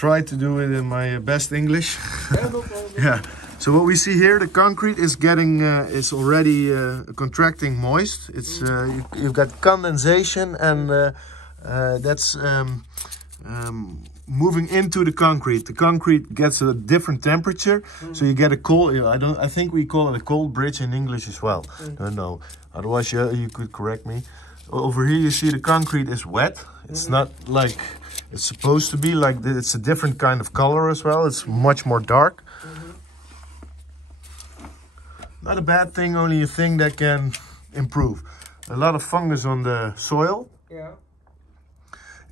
try to do it in my best English. Yeah, no problem. Yeah. So what we see here, the concrete is getting is already contracting moist. It's you've got condensation, and that's moving into the concrete. The concrete gets a different temperature, so you get a cold. I think we call it a cold bridge in English as well. No, otherwise you could correct me. Over here you see the concrete is wet. It's not like it's supposed to be. Like it's a different kind of color as well. It's much more dark. Not a bad thing, only a thing that can improve. A lot of fungus on the soil. Yeah.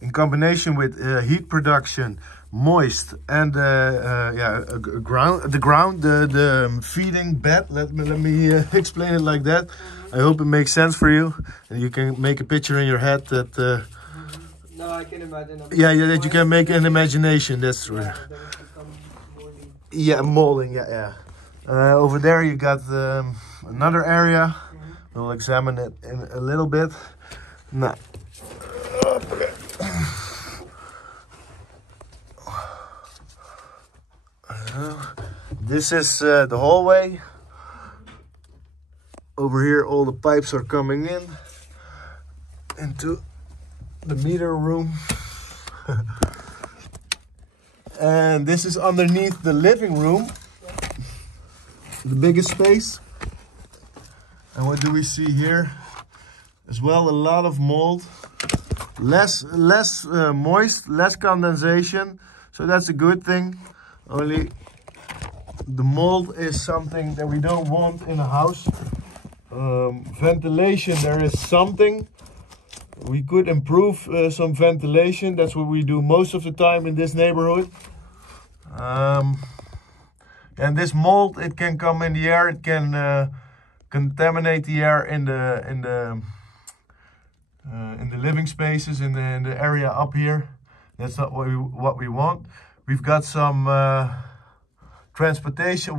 In combination with heat production, moist, and the ground, the feeding bed. Let me explain it like that. I hope it makes sense for you, and you can make a picture in your head that. No, I can imagine. Yeah, that you can make an imagination. That's true. Yeah, then it becomes moldy. Yeah, molding. Yeah. Over there you got another area. We'll examine it in a little bit. Now. This is the hallway. Over here all the pipes are coming in into the meter room. And this is underneath the living room, the biggest space. And what do we see here? As well, a lot of mold, less moist, less condensation, so that's a good thing. Only the mold is something that we don't want in a house. Ventilation, there is something. We could improve some ventilation. That's what we do most of the time in this neighborhood. And this mold, it can come in the air. It can contaminate the air in the living spaces, in the area up here. That's not what we want. We've got some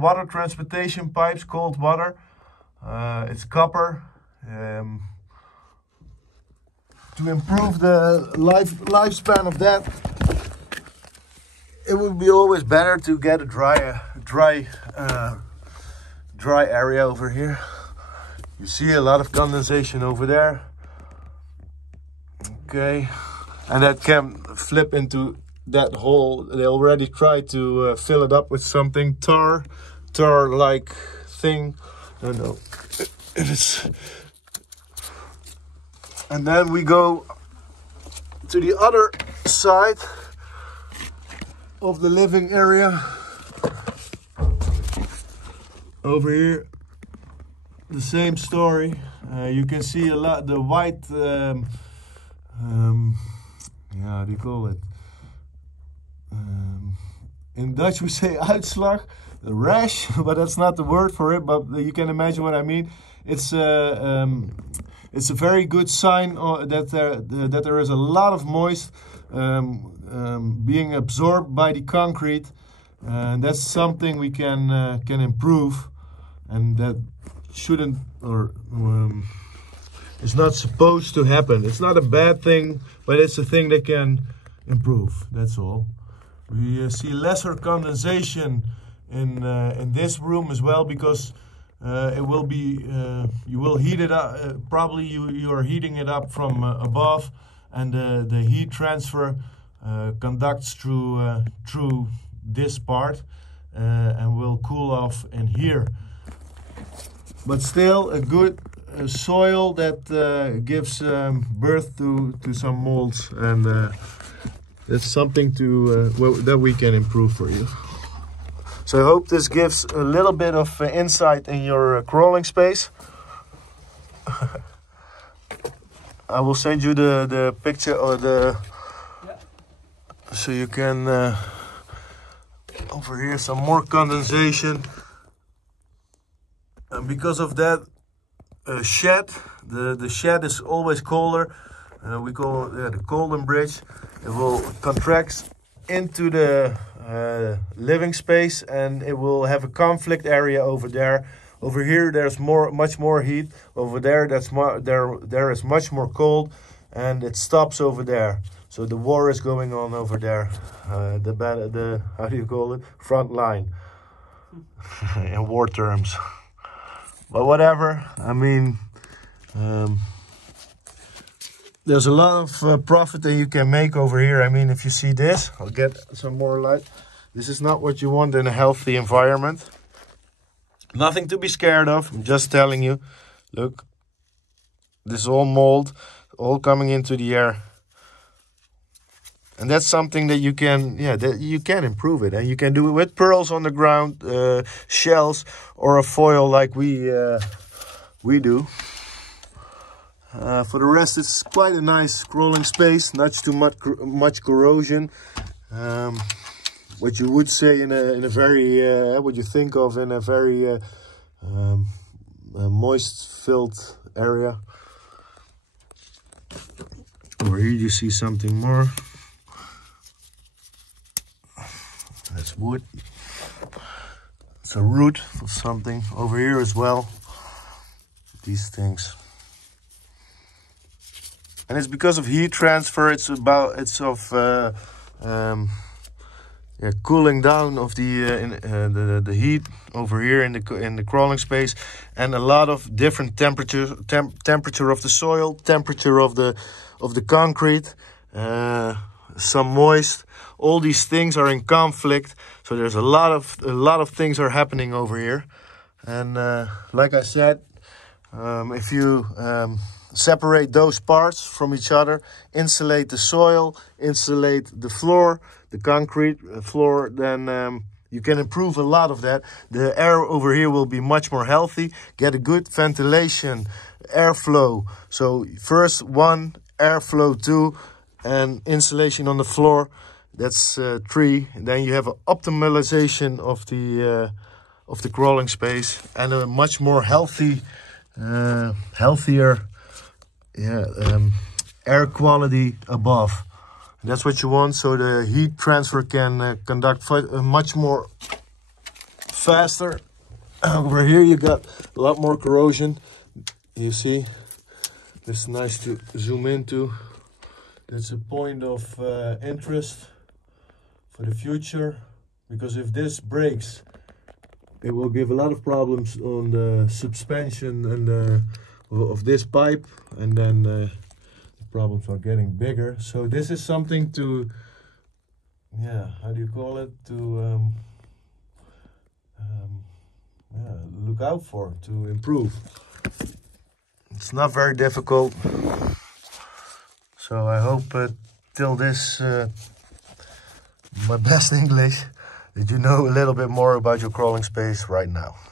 water transportation pipes, cold water. It's copper. To improve the lifespan of that, it would be always better to get a dry area over here. You see a lot of condensation over there. Okay, and that can flip into that hole. They already tried to fill it up with something tar-like thing. No, it is. And then we go to the other side of the living area. Over here, the same story. You can see a lot, the white, how do you call it? In Dutch we say uitslag, the rash, but that's not the word for it, but you can imagine what I mean. It's a very good sign that there is a lot of moist being absorbed by the concrete, and that's something we can improve, and that shouldn't or is not supposed to happen. It's not a bad thing, but it's a thing that can improve. That's all. We see lesser condensation in this room as well, because it will be you will heat it up. Probably you are heating it up from above, and the heat transfer conducts through this part and will cool off in here. But still a good soil that gives birth to some molds, and it's something that we can improve for you. So I hope this gives a little bit of insight in your crawling space. I will send you the picture or so you can over here some more condensation, and because of that shed, the shed is always colder. We call it the Golden Bridge. It will contract into the living space, and it will have a conflict area over there. Over here there's much more heat. Over there there is much more cold, and it stops over there. So So the war is going on over there. The how do you call it? Front line in war terms. But whatever. I mean, there's a lot of profit that you can make over here. I mean, if you see this, I'll get some more light. This is not what you want in a healthy environment. Nothing to be scared of. I'm just telling you. Look, this is all mold, all coming into the air. And that's something that you can, that you can improve it. And you can do it with pearls on the ground, shells, or a foil like we do. For the rest, it's quite a nice crawling space, not too much corrosion. What you would say in a very, what you think of in a very moist-filled area. Over here you see something more. That's wood. It's a root of something. Over here as well. These things. And it's because of heat transfer. It's of cooling down of the heat over here in the crawling space, and a lot of different temperature of the soil, temperature of the concrete, some moist. All these things are in conflict, so there's a lot of things are happening over here. And like I said, if you separate those parts from each other, insulate the soil, insulate the floor, the concrete floor, then you can improve a lot of that. The air over here will be much more healthy, get a good ventilation, airflow. So first one, airflow 2, and insulation on the floor. That's 3. And then you have an optimization of the crawling space and a much more healthy, healthier air quality above. That's what you want, so the heat transfer can conduct much more faster. Over here you got a lot more corrosion. You see, it's nice to zoom into. That's a point of interest for the future, because if this breaks, it will give a lot of problems on the suspension and of this pipe, and then the problems are getting bigger. So this is something to, how do you call it, to look out for, to improve. It's not very difficult. So I hope till this, my best English, that you know a little bit more about your crawling space right now.